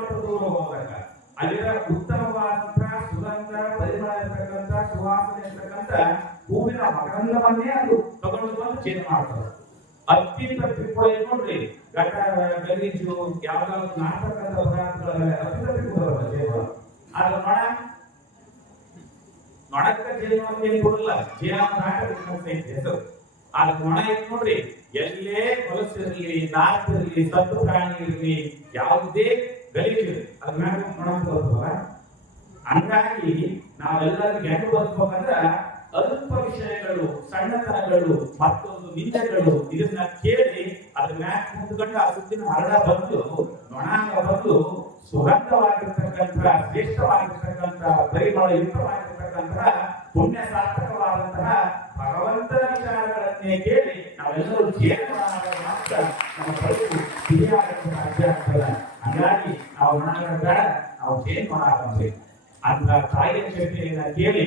Kilometre ದೂರ ಹೋದಾಗ ಅಲ್ಲಿನ ಉತ್ತಮವಾದಂತಹ ಸುಗಂಧ ಪರಿಮಳ ಇರ್ತಕ್ಕಂಥ ಸುವಾಸನೆ ಇರ್ತಕ್ಕಂಥ ಹೂವಿನ ಮಕರಂದವನ್ನೇ ಅದು ತಗೊಂಡು ಬಂದು ಚೇಂಜ್ ಮಾಡ್ತಾರೆ. ಅತ್ಯಂತ ತ್ರಿಪುರ ನೋಡ್ರಿ ಘಟ ಗಲೀಜು ಯಾವ್ದಾದ್ರು ನಾಟಕದ ಪದಾರ್ಥಗಳ ಅತ್ಯಂತ ತ್ರಿಪುರ ದೇವರು ಆದ್ರೆ ನೊಣ ನೊಣಕ್ಕ ಜೇನು ಅಂತ ಏನ್ ಕೊಡಲ್ಲ? ಜೇನ ನಾಟಕ ಹೆಸರು. ಆದ್ರೆ ಗುಣ ಏನ್ ನೋಡ್ರಿ ಎಲ್ಲೇ ಹೊಲಸಿರ್ಲಿ ನಾಲ್ಕಿರ್ಲಿ ಸತ್ತು ಪ್ರಾಣಿ ಇರ್ಲಿ, ಯಾವುದೇ ಗಲೀಜು ಇರ್ಲಿ. ಅದ್ರ ಮ್ಯಾಗ ಗುಣ ಬರ್ತವ ಹಂಗಾಗಿ ನಾವೆಲ್ಲರೂ ಹೆಂಗ್ ಬದುಕಬೇಕಂದ್ರ ಅಲ್ಪ ವಿಷಯಗಳು ಸಣ್ಣತನಗಳು ಮತ್ತೊಂದು ನಿಂದೆಗಳು, ಇದನ್ನ ಕೇಳಿ ಅದ್ರ ಮ್ಯಾಕ್ ಕುಂತ್ಕೊಂಡು ಆ ಸುತ್ತಿನ ಹರಡ ಬಂದು ನೊಣಾಂಗ ಬಂದು ಸುಗಂಧವಾಗಿರ್ತಕ್ಕಂಥ, ಶ್ರೇಷ್ಠವಾಗಿರ್ತಕ್ಕಂಥ ಪರಿಮಳಯುಕ್ತವಾಗಿರ್ತಕ್ಕಂಥ ಪುಣ್ಯ ಸಾರ್ಥಕವಾದಂತಹ ಭಗವಂತನ ವಿಚಾರಗಳನ್ನೇ ಕೇಳಿ ನಾವೆಲ್ಲರೂ ನಮ್ಮ ಬದುಕು ಸಿಹಿಯಾಗಕ್ಕೆ ಸಾಧ್ಯ ಆಗ್ತದೆ ಹಂಗಾಗಿ ನಾವು ನೊಣಗಳ ಬೇಡ, ನಾವು ಜೇನು ಮಾಡಬೇಕು ಅಂತ ತಾಯಿಯ ಶಕ್ತಿಯನ್ನ ಕೇಳಿ